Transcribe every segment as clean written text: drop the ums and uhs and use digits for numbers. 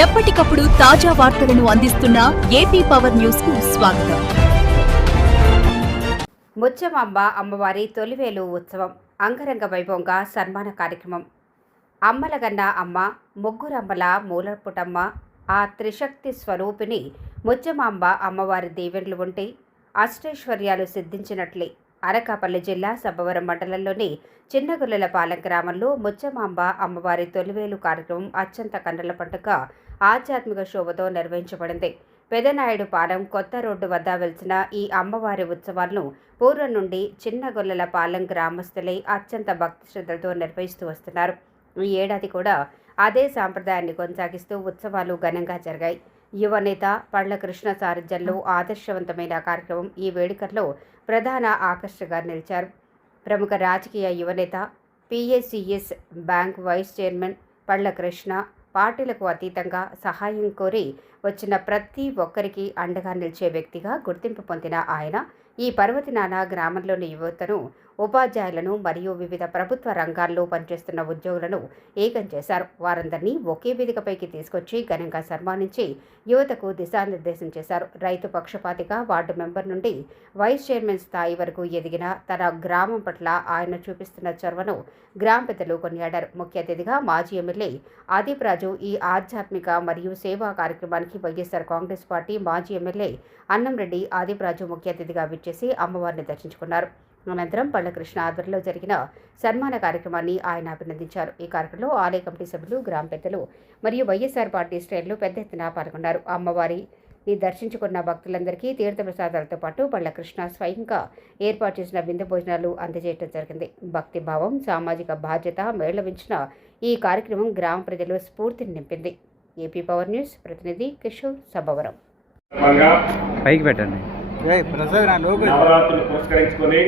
ఎప్పటికప్పుడు తాజా వార్తలను అందిస్తున్న ఏపీ పవర్ న్యూస్ కు స్వాగతం. ముత్యమాంబ అమ్మవారి తొలివేలు ఉత్సవం అంగరంగ వైభవంగా సన్మాన కార్యక్రమం. అమ్మలగన్న అమ్మ, ముగ్గురమ్మల మూలపుటమ్మ, ఆ త్రిశక్తి స్వరూపిణి ముత్యమాంబ అమ్మవారి దీవెనలు ఉంటే అష్టైశ్వర్యాలు సిద్ధించినట్లే. అనకాపల్లి జిల్లా సబ్బవరం మండలంలోని చిన్నగుల్లలపాలెం గ్రామంలో ముత్యమాంబ అమ్మవారి తొలివేలు కార్యక్రమం అత్యంత కన్నుల పండుగ ఆధ్యాత్మిక శోభతో నిర్వహించబడింది. పెదనాయుడుపాలెం కొత్త రోడ్డు వద్ద వెలిసిన ఈ అమ్మవారి ఉత్సవాలను పూర్వం నుండి చిన్నగొల్లలపాలెం గ్రామస్తులే అత్యంత భక్తి శ్రద్ధలతో నిర్వహిస్తూ వస్తున్నారు. ఈ ఏడాది కూడా అదే సాంప్రదాయాన్ని కొనసాగిస్తూ ఉత్సవాలు ఘనంగా జరిగాయి. యువనేత పళ్ల కృష్ణ సారథ్యంలో ఆదర్శవంతమైన కార్యక్రమం ఈ వేడుకల్లో ప్రధాన ఆకర్షణగా నిలిచారు. ప్రముఖ రాజకీయ యువనేత, PACS bank vice chairman Palla Krishna పార్టీలకు అతీతంగా సహాయం కోరి వచ్చిన ప్రతి ఒక్కరికి అండగా నిలిచే వ్యక్తిగా గుర్తింపు పొందిన ఆయన ఈ పర్వదినాన గ్రామంలోని యువతను, ఉపాధ్యాయులను మరియు వివిధ ప్రభుత్వ రంగాల్లో పనిచేస్తున్న ఉద్యోగులను ఏకం చేశారు. వారందరినీ ఒకే వేదికపైకి తీసుకొచ్చి ఘనంగా సన్మానించి యువతకు దిశానిర్దేశం చేశారు. రైతు పక్షపాతిగా వార్డు మెంబర్ నుండి వైస్ చైర్మన్ స్థాయి వరకు ఎదిగిన తన గ్రామం పట్ల ఆయన చూపిస్తున్న చొరవను గ్రామ పెద్దలు కొనియాడారు. ముఖ్య అతిథిగా మాజీ ఎమ్మెల్యే ఆదిప్ రాజు ఈ ఆధ్యాత్మిక మరియు సేవా కార్యక్రమానికి వైఎస్ఆర్ కాంగ్రెస్ పార్టీ మాజీ ఎమ్మెల్యే అన్నంరెడ్డి ఆదిప్ రాజు ముఖ్య అతిథిగా విచ్చేసి అమ్మవారిని దర్శించుకున్నారు. అనంతరం పళ్ల కృష్ణ ఆధ్వర్యంలో జరిగిన సన్మాన కార్యక్రమాన్ని ఆయన అభినందించారు. ఈ కార్యక్రమంలో ఆలయ కమిటీ సభ్యులు, గ్రామ పెద్దలు మరియు వైఎస్ఆర్ పార్టీ శ్రేణులు పెద్ద ఎత్తున పాల్గొన్నారు. అమ్మవారిని దర్శించుకున్న భక్తులందరికీ తీర్థప్రసాదాలతో పాటు పళ్ల కృష్ణ స్వయంగా ఏర్పాటు చేసిన విందు భోజనాలు అందజేయడం జరిగింది. భక్తి భావం, సామాజిక బాధ్యత మేళవించిన ఈ కార్యక్రమం గ్రామ ప్రజలు స్ఫూర్తిని నింపింది. ఏపీ పవర్ న్యూస్ ప్రతినిధి కిషోర్ సబ్బవరం. పైకి పెట్టండి. నవరాత్రులు పురస్కరించుకొని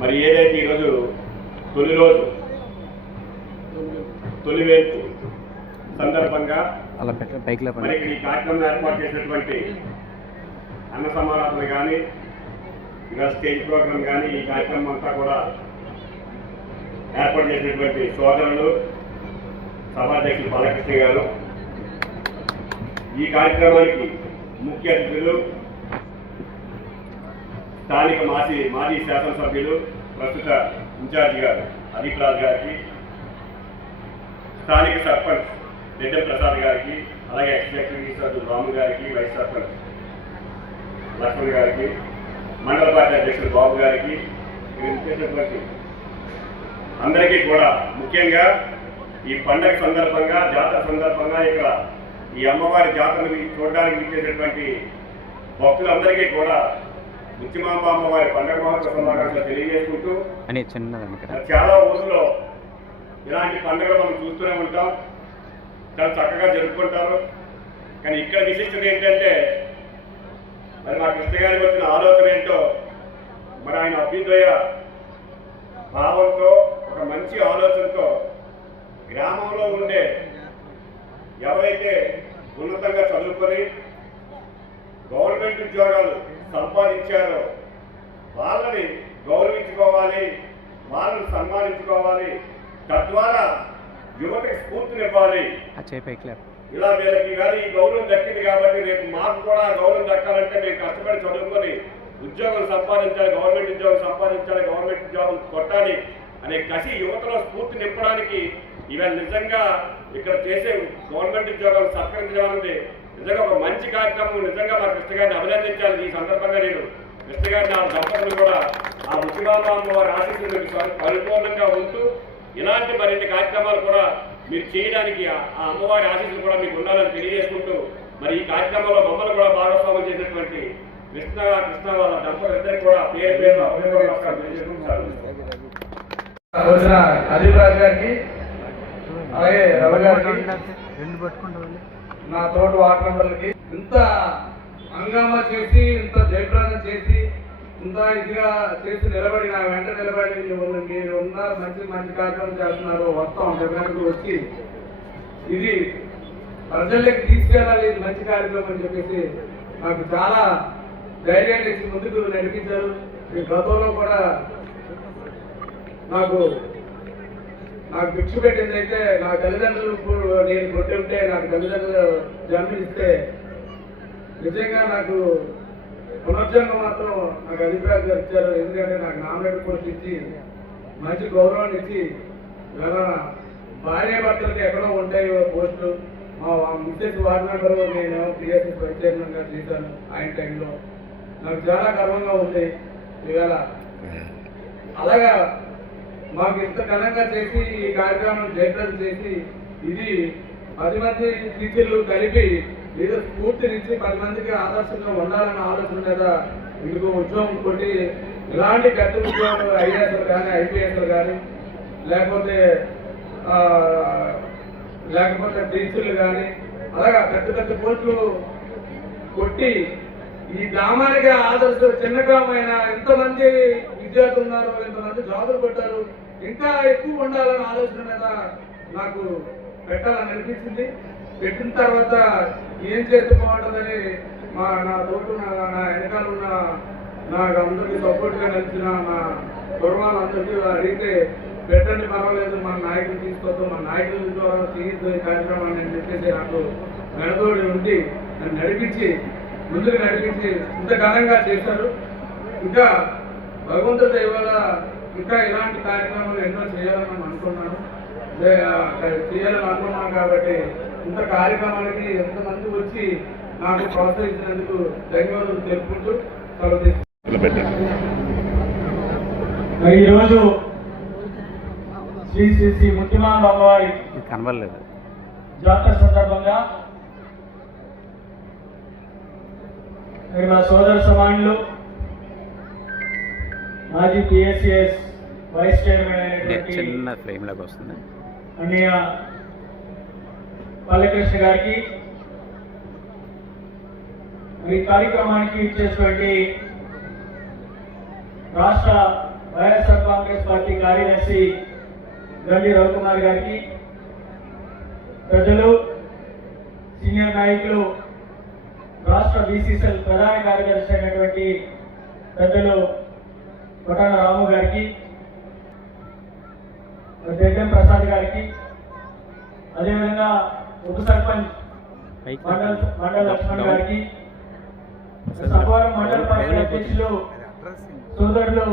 మరి ఏదైతే ఈరోజు తొలివేలు సందర్భంగా మరి ఈ కార్యక్రమం ఏర్పాటు చేసినటువంటి అన్న సమారాధన కానీ, ఇక స్టేజ్ ప్రోగ్రాం కానీ, ఈ కార్యక్రమం అంతా కూడా ఏర్పాటు చేసినటువంటి సోదరులు, సభాధ్యక్షులు బాలకృష్ణ గారు, ఈ కార్యక్రమానికి ముఖ్య అతిథులు స్థానిక మాజీ శాసనసభ్యులు, ప్రస్తుత ఇన్ఛార్జి గారు ఆదిప్ రాజు గారికి, స్థానిక సర్పంచ్ రెడ్డి ప్రసాద్ గారికి, అలాగే ఎక్స్-సెక్రటరీ సభ్యులు రాము గారికి, వైస్ సర్పంచ్ లక్ష్మణ్ గారికి, మండల పార్టీ అధ్యక్షులు బాబు గారికి, చేసినటువంటి అందరికీ కూడా ముఖ్యంగా ఈ పండగ సందర్భంగా, జాతర సందర్భంగా ఇక్కడ ఈ అమ్మవారి జాతరను చూడడానికి ఇచ్చేటటువంటి భక్తులందరికీ కూడా ముత్యమాంబ అమ్మవారి పండుగ మహోత్సవ శుభాకాంక్షలు తెలియజేసుకుంటూ, చాలా ఊళ్ళో ఇలాంటి పండుగలు మనం చూస్తూనే ఉంటాం, చాలా చక్కగా జరుపుకుంటారు. కానీ ఇక్కడ విశిష్టత ఏంటంటే మరి మా కృష్ణ గారికి వచ్చిన ఆలోచన ఏంటో, మరి ఆయన అభ్యుదయ భావంతో, ఒక మంచి ఆలోచనతో గ్రామంలో ఉండే ఎవరైతే ఉన్నతంగా చదువుకొని గవర్నమెంట్ ఉద్యోగాలు సంపాదించారో వాళ్ళని గౌరవించుకోవాలి, వాళ్ళని సన్మానించుకోవాలి, తద్వారా యువతకి స్ఫూర్తినివ్వాలి. ఇలా వీళ్ళకి కానీ ఈ గౌరవం దక్కింది కాబట్టి రేపు మాకు కూడా గౌరవం దక్కాలంటే మేము కష్టపడి చదువుకొని ఉద్యోగం సంపాదించాలి, గవర్నమెంట్ ఉద్యోగం సంపాదించాలి, గవర్నమెంట్ ఉద్యోగం కొట్టాలి అనే కసి యువతలో స్ఫూర్తి నింపడానికి ఇవాళ నిజంగా ఇక్కడ చేసే గవర్నమెంట్ ఉద్యోగాలు సత్కరించడం అనేది నిజంగా ఒక మంచి కార్యక్రమం. నిజంగా మా కృష్ణ గారిని అభినందించాలి. ఈ సందర్భంగా నేను కృష్ణ గారిని ఆ దంపతులు కూడా ఆ ముత్యమాంబ అమ్మవారి ఆశీస్సులకు పరిపూర్ణంగా ఉంటూ ఇలాంటి మరిన్ని కార్యక్రమాలు కూడా మీరు చేయడానికి ఆ అమ్మవారి ఆశీస్సులు కూడా మీకు ఉండాలని తెలియజేసుకుంటూ, మరి ఈ కార్యక్రమంలో మమ్మల్ని కూడా భాగస్వామ్యం చేసినటువంటి కృష్ణ వాళ్ళ దంపతులందరికీ కూడా పేరు పేరు వచ్చిన ఆదిప్ రాజు గారికి, అలాగే రవ గారికి, నా తోటి వార్డు మెంబర్లకి, ఇంత హంగామా చేసి, ఇంత జయప్రదం చేసి, ఇంత ఇదిగా చేసి నిలబడి నా వెంట నిలబడి మీరు ఉన్నారు, మంచి కార్యక్రమం చేస్తున్నారు, వస్తాం డెఫినెట్గా వచ్చి ఇది ప్రజల్లోకి తీసుకెళ్ళాలి, ఇది మంచి కార్యక్రమం అని చెప్పేసి నాకు చాలా ధైర్యాన్ని ఇచ్చి ముందుకు నడిపించారు. ఈ గతంలో కూడా నాకు నాకు భిక్ష పెట్టింది అయితే నా తల్లిదండ్రులు నేను కొట్టి ఉంటే నాకు తల్లిదండ్రులు జన్మనిస్తే నిజంగా నాకు పునర్జన్మ మాత్రం నాకు అధికారులు ఇచ్చారు. ఎందుకంటే నాకు నామినేట్ పోస్ట్ ఇచ్చి మంచి గౌరవాన్ని ఇచ్చి ఇలా భార్య భర్తలకి ఎక్కడో ఉంటాయి పోస్టులు. మా మిస్సెస్ వార్డు మెంబర్ నేను పిఎస్ఎస్ వైస్ చైర్మన్ గా చేశాను ఆయన టైంలో. నాకు చాలా గర్వంగా ఉంది ఈవేళ. అలాగా మాకు ఇంత ఘనంగా చేసి ఈ కార్యక్రమం జయప్రదం చేసి ఇది 10 మంది టీచర్లు కలిపి ఏదో స్ఫూర్తినిచ్చి 10 మందికి ఆదర్శంగా ఉండాలన్న ఆలోచన మీద మీకు ఉద్యోగం కొట్టి ఇలాంటి పెద్ద ఉద్యోగాలు ఐఏఎస్లు కానీ ఐపీఎస్లు కానీ లేకపోతే టీచర్లు కానీ అలాగా పెద్ద పెద్ద పోస్టులు కొట్టి ఈ గ్రామానికి ఆదర్శ చిన్న గ్రామమైన ఎంతమంది విద్యార్థులు ఉన్నారు, ఎంతమంది జాబులు పెట్టారు, ఇంకా ఎక్కువ ఉండాలన్న ఆలోచన మీద నాకు పెట్టాలని అనిపించింది. పెట్టిన తర్వాత ఏం చేస్తే బాగుంటుందని నా తోటి నా వెనకాల ఉన్న నాకు అందరికీ సపోర్ట్గా నడిచిన నా కుర్మాలందరికీ అడిగితే పెట్టండి పర్వాలేదు, మన నాయకులు తీసుకొద్దాం, మన నాయకుల ద్వారా చేయొద్దు ఈ కార్యక్రమాన్ని అని చెప్పేసి నాకు మెడతోడి ఉండి నన్ను నడిపించి ముందుకు నడిపించి ఇంత ఘనంగా చేశారు. ఇంకా భగవంతుడి దయ వల్ల ఇంకా ఇలాంటి కార్యక్రమాలు ఎన్నో చేయాలని అనుకున్నాను కాబట్టి ఇంత కార్యక్రమాలకి ఎంతమంది వచ్చి నాకు ప్రోత్సహించినందుకు ధన్యవాదాలు తెలుపుకుంటూ ఈరోజు శ్రీ శ్రీ శ్రీ ముత్యమాంబ అమ్మవారి కనబడలేదు జాతర సందర్భంగా మా సోదర సమానులు మాజీ పిఎస్సిఎస్ వైస్ చైర్మన్ అయినటువంటి చిన్న ఫ్రేమ్ లాగా వస్తుంది అన్నయ్య పల్లెకృష్ణ గారికి, ఈ కార్యక్రమానికి ఇచ్చేటువంటి రాష్ట్ర వైఎస్ఆర్ కాంగ్రెస్ పార్టీ కార్యదర్శి గండి రవికుమార్ గారికి, ప్రజలు, సీనియర్ నాయకులు, రాష్ట్ర బీసీసీఎల్ ప్రధాన కార్యదర్శి అయినటువంటి పెద్దలు కొటాల రాము గారికి, జగన్ ప్రసాద్ గారికి, అదేవిధంగా ఉప సర్పంచ్ మండల లక్ష్మణ్ గారికి, సభవరం మండల పార్టీ అధ్యక్షులు సోదరులు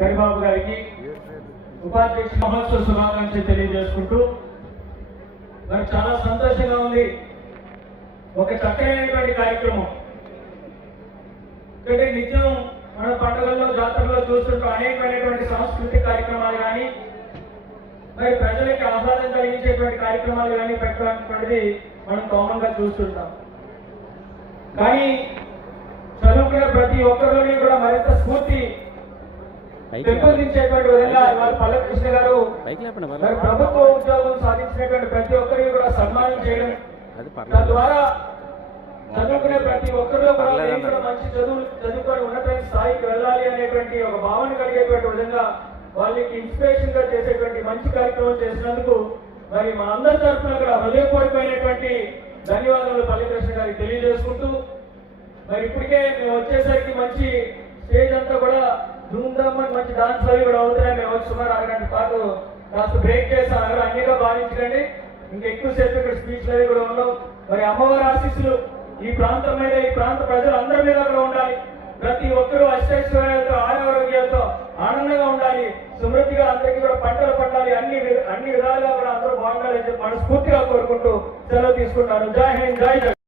గరిబాబు గారికి, ఉపాధ్యక్షులు మహోత్సవ శుభాకాంక్షలు తెలియజేసుకుంటూ మరి చాలా సంతోషంగా ఉంది. ఒక చక్కనైనటువంటి కార్యక్రమం. ఎందుకంటే నిత్యం మన పండుగల్లో జాతరలో చూస్తుంటాం అనేకమైనటువంటి సాంస్కృతిక కార్యక్రమాలు కానీ మరి ప్రజలకి ఆహ్లాదం కలిగించేటువంటి కార్యక్రమాలు కానీ పెట్టడానికి మనం కామన్ గా చూస్తుంటాం. కానీ చదువుకున్న ప్రతి ఒక్కరిలోని కూడా మరింత స్ఫూర్తి పెంపొందించేటువంటి విధంగా ఇవాళ పల్లెకృష్ణ గారు మరి ప్రభుత్వ ఉద్యోగం సాధించినటువంటి ప్రతి ఒక్కరికి కూడా సన్మానం చేయడం, తద్వారా చదువుకునే ప్రతి ఒక్కరిలో కూడా మంచి చదువుకొని ఉన్నటువంటి స్థాయికి వెళ్ళాలి అనేటువంటి ఒక భావన కలిగేటువంటి విధంగా వాళ్ళకి ఇన్స్పిరేషన్ గా చేసేటువంటి మంచి కార్యక్రమం చేసినందుకు మరి మా అందరి తరఫున కూడా హృదయపూర్వకమైనటువంటి ధన్యవాదాలు పల్లెకృష్ణ గారికి తెలియజేసుకుంటూ మరి ఇప్పటికే మేము వచ్చేసరికి మంచి స్టేజ్ అంతా కూడా ధూమ్ధామ్ మంచి డాన్స్ అవి కూడా అవుతున్నాయి. మేము వచ్చి సుమారు 1 గంట పాటు కాస్త బ్రేక్ చేస్తాం. అన్నిగా భావించకండి, ఇంకా ఎక్కువసేపు ఇక్కడ స్పీచ్లు అవి కూడా ఉండవు. మరి అమ్మవారి ఆశీస్సులు ఈ ప్రాంతం మీద, ఈ ప్రాంత ప్రజలందరి మీద కూడా ఉండాలి. ప్రతి ఒక్కరూ అష్టైశ్వర్యాలతో ఆరోగ్యాలతో ఆనందంగా ఉండాలి, సమృద్ధిగా అందరికీ కూడా పంటలు పండాలి, అన్ని విధాలుగా కూడా అందరూ బాగుండాలని చెప్పి మనస్ఫూర్తిగా కోరుకుంటూ సెలవు తీసుకుంటాను. జై హింద్, జై జగన్.